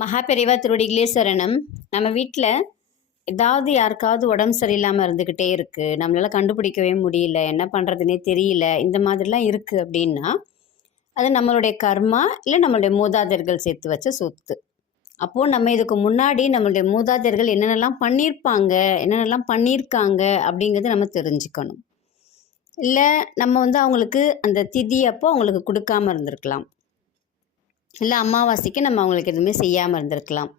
மகாபெரிவா பெரியவா சரணம் நம்ம வீட்டில் ஏதாவது யாருக்காவது உடம்பு சரியில்லாமல் இருந்துக்கிட்டே இருக்குது நம்மளால் கண்டுபிடிக்கவே முடியல. என்ன பண்ணுறதுனே தெரியல. இந்த மாதிரிலாம் இருக்குது அப்படின்னா அது நம்மளுடைய கர்மா இல்லை நம்மளுடைய மூதாதையர்கள் சேர்த்து வச்ச சொத்து. அப்போது நம்ம இதுக்கு முன்னாடி நம்மளுடைய மூதாதையர்கள் என்னென்னலாம் பண்ணியிருப்பாங்க என்னென்னலாம் பண்ணியிருக்காங்க அப்படிங்கிறத நம்ம தெரிஞ்சுக்கணும். இல்லை நம்ம வந்து அவங்களுக்கு அந்த திதி அப்போ அவங்களுக்கு கொடுக்காம இருந்திருக்கலாம். இல்லை அமாவாசைக்கு நம்ம அவங்களுக்கு எதுவுமே செய்யாமல் இருந்திருக்கலாம்.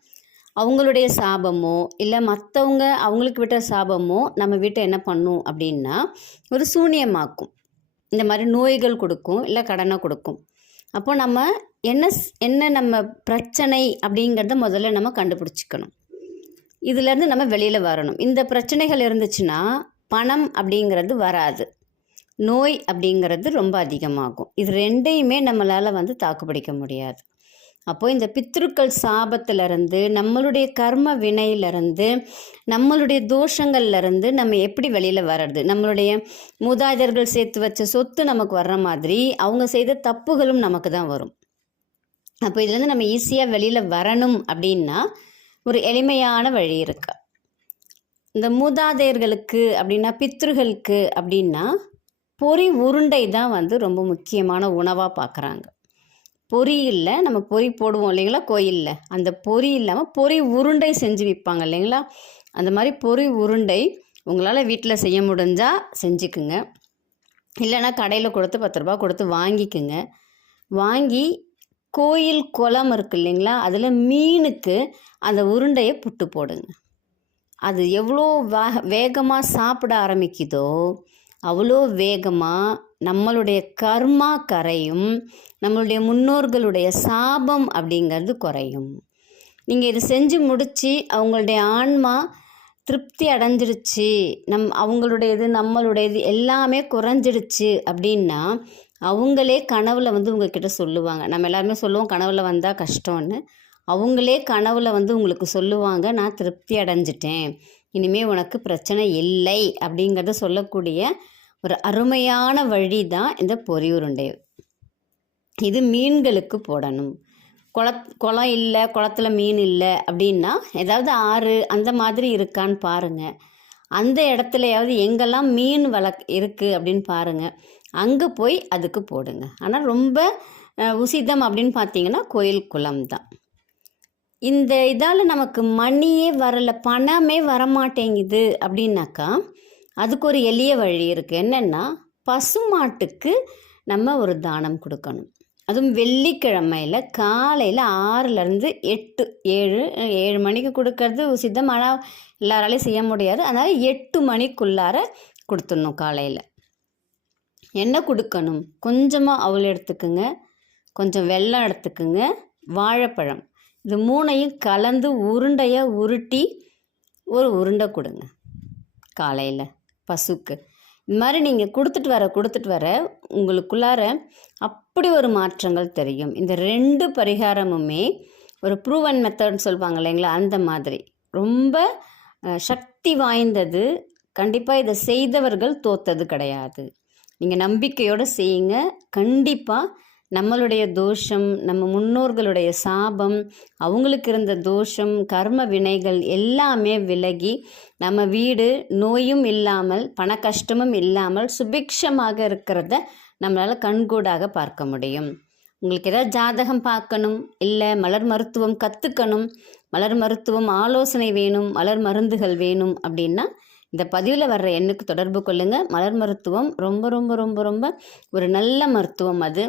அவங்களுடைய சாபமோ இல்லை மற்றவங்க அவங்களுக்கு விட்ட சாபமோ நம்ம வீட்டை என்ன பண்ணும் அப்படின்னா ஒரு சூனியமாக்கும். இந்த மாதிரி நோய்கள் கொடுக்கும் இல்லை கடனை கொடுக்கும். அப்போ நம்ம என்ன என்ன நம்ம பிரச்சனை அப்படிங்கிறத முதல்ல நம்ம கண்டுபிடிச்சிக்கணும். இதுலேருந்து நம்ம வெளியில் வரணும். இந்த பிரச்சனைகள் இருந்துச்சுன்னா பணம் அப்படிங்கிறது வராது. நோய் அப்படிங்கிறது ரொம்ப அதிகமாகும். இது ரெண்டையுமே நம்மளால் வந்து தாக்குப்பிடிக்க முடியாது. அப்போது இந்த பித்ருக்கள் சாபத்திலிருந்து நம்மளுடைய கர்ம வினையிலிருந்து நம்மளுடைய தோஷங்கள்லேருந்து நம்ம எப்படி வெளியில் வர்றது? நம்மளுடைய மூதாதையர்கள் சேர்த்து வச்ச சொத்து நமக்கு வர்ற மாதிரி அவங்க செய்த தப்புகளும் நமக்கு தான் வரும். அப்போ இதுலேருந்து நம்ம ஈஸியாக வெளியில் வரணும் அப்படின்னா ஒரு எளிமையான வழி இருக்கு. இந்த மூதாதையர்களுக்கு அப்படின்னா பித்ருகளுக்கு அப்படின்னா பொரி உருண்டை தான் வந்து ரொம்ப முக்கியமான உணவாக பார்க்குறாங்க பொரி இல்லை நம்ம பொரி போடுவோம் இல்லைங்களா? கோயிலில். அந்த பொரி இல்லாமல் பொரி உருண்டை செஞ்சு விற்பாங்க இல்லைங்களா? அந்த மாதிரி பொரி உருண்டை உங்களால் வீட்டில் செய்ய முடிஞ்சால் செஞ்சுக்குங்க. இல்லைன்னா கடையில் கொடுத்து பத்து ரூபா கொடுத்து வாங்கிக்குங்க. வாங்கி கோயில் குளம் இருக்கு இல்லைங்களா? அதில் மீனுக்கு அந்த உருண்டையை புட்டு போடுங்க. அது எவ்வளோ வே வேகமாக சாப்பிட ஆரம்பிக்குதோ அவ்வளோ வேகமாக நம்மளுடைய கர்மா கரையும் நம்மளுடைய முன்னோர்களுடைய சாபம் அப்படிங்கிறது குறையும். நீங்கள் இது செஞ்சு முடித்து அவங்களுடைய ஆன்மா திருப்தி அடைஞ்சிருச்சு நம் அவங்களுடையது நம்மளுடையது எல்லாமே குறைஞ்சிடுச்சு அப்படின்னா அவங்களே கனவுல வந்து உங்ககிட்ட சொல்லுவாங்க. நம்ம எல்லாருமே சொல்லுவோம் கனவுல வந்தால் கஷ்டம்னு. அவங்களே கனவுல வந்து உங்களுக்கு சொல்லுவாங்க நான் திருப்தி அடைஞ்சிட்டேன். இனிமேல் உனக்கு பிரச்சனை இல்லை. அப்படிங்கிறத சொல்லக்கூடிய ஒரு அருமையான வழி தான் இந்த பொறி உருண்டை இது மீன்களுக்கு போடணும். குளத் குளம் இல்லை குளத்துல மீன் இல்லை அப்படின்னா ஏதாவது ஆறு அந்த மாதிரி இருக்கான்னு பாருங்கள் அந்த இடத்துலையாவது எங்கெல்லாம் மீன் வளக் இருக்குது அப்படின்னு பாருங்கள் அங்கே போய் அதுக்கு போடுங்க. ஆனால் ரொம்ப உசிதம் அப்படின்னு பார்த்தீங்கன்னா கோயில் குளம் தான் இந்த இதால் நமக்கு மணியே வரல பணமே வரமாட்டேங்குது அப்படின்னாக்கா அதுக்கு ஒரு எளிய வழி இருக்குது என்னென்னா பசுமாட்டுக்கு நம்ம ஒரு தானம் கொடுக்கணும். அதுவும் வெள்ளிக்கிழமையில் காலையில் ஆறுலேருந்து எட்டு ஏழு ஏழு மணிக்கு கொடுக்கறது சித்தம். ஆனால் எல்லாராலையும் செய்ய முடியாது. அதனால் எட்டு மணிக்குள்ளார கொடுத்துடணும் காலையில். என்ன கொடுக்கணும்? கொஞ்சமாக அவள் எடுத்துக்குங்க. கொஞ்சம் வெள்ளம் எடுத்துக்குங்க. வாழைப்பழம். இது மூணையும் கலந்து உருண்டையாக உருட்டி ஒரு உருண்டை கொடுங்க காலையில். பசுக்கு. இந்த மாதிரி நீங்கள் கொடுத்துட்டு வர கொடுத்துட்டு வர உங்களுக்குள்ளார அப்படி ஒரு மாற்றங்கள் தெரியும். இந்த ரெண்டு பரிகாரமுமே ஒரு ப்ரூவன் மெத்தட்னு சொல்லுவாங்க இல்லைங்களா? அந்த மாதிரி. ரொம்ப சக்தி வாய்ந்தது. கண்டிப்பாக இதை செய்தவர்கள் தோத்தது கிடையாது. நீங்கள் நம்பிக்கையோடு செய்யுங்க. கண்டிப்பாக நம்மளுடைய தோஷம் நம்ம முன்னோர்களுடைய சாபம் அவங்களுக்கு இருந்த தோஷம் கர்ம வினைகள் எல்லாமே விலகி நம்ம வீடு நோயும் இல்லாமல் பண கஷ்டமும் இல்லாமல் சுபிக்ஷமாக இருக்கிறத நம்மளால் கண்கூடாக பார்க்க முடியும். உங்களுக்கு ஏதாவது ஜாதகம் பார்க்கணும் இல்லை மலர் மருத்துவம் கற்றுக்கணும் மலர் மருத்துவம் ஆலோசனை வேணும் மலர் மருந்துகள் வேணும் அப்படின்னா இந்த பதிவில் வர்ற எண்ணுக்கு தொடர்பு கொள்ளுங்கள் மலர் மருத்துவம் ரொம்ப ரொம்ப ரொம்ப ரொம்ப ஒரு நல்ல மருத்துவம் அது.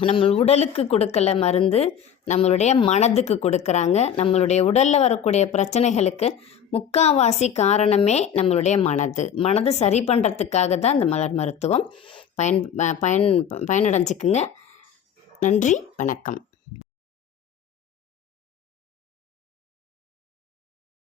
நம்ம உடலுக்கு கொடுக்கல மருந்து நம்மளுடைய மனதுக்கு கொடுக்குறாங்க. நம்மளுடைய உடலில் வரக்கூடிய பிரச்சனைகளுக்கு முக்காவாசி காரணமே நம்மளுடைய மனது. மனது சரி பண்ணுறதுக்காக தான் இந்த மலர் மருத்துவம் பயன் பயன் பயனடைஞ்சுக்குங்க. நன்றி வணக்கம்.